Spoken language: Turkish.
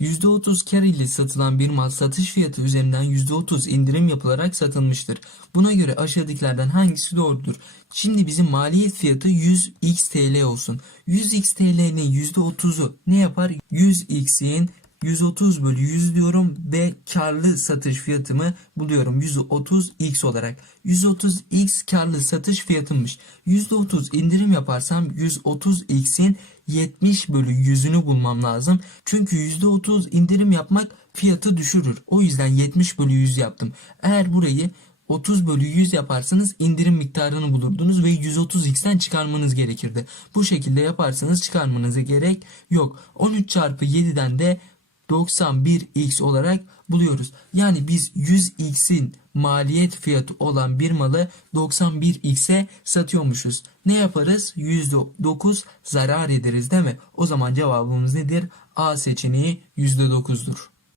%30 kar ile satılan bir mal satış fiyatı üzerinden %30 indirim yapılarak satılmıştır. Buna göre aşağıdakilerden hangisi doğrudur? Şimdi bizim maliyet fiyatı 100x TL olsun. 100x TL'nin %30'u ne yapar? 100x'in 130 bölü 100 diyorum ve karlı satış fiyatımı buluyorum 130x olarak. 130x karlı satış fiyatımmış. %30 indirim yaparsam 130x'in 70 bölü 100'ünü bulmam lazım. Çünkü %30 indirim yapmak fiyatı düşürür. O yüzden 70 bölü 100 yaptım. Eğer burayı 30 bölü 100 yaparsanız indirim miktarını bulurdunuz ve 130x'ten çıkarmanız gerekirdi. Bu şekilde yaparsanız çıkarmanıza gerek yok. 13 çarpı 7'den de 91x olarak buluyoruz. Yani biz 100x'in maliyet fiyatı olan bir malı 91x'e satıyormuşuz. Ne yaparız? %9 zarar ederiz değil mi? O zaman cevabımız nedir? A seçeneği %9'dur.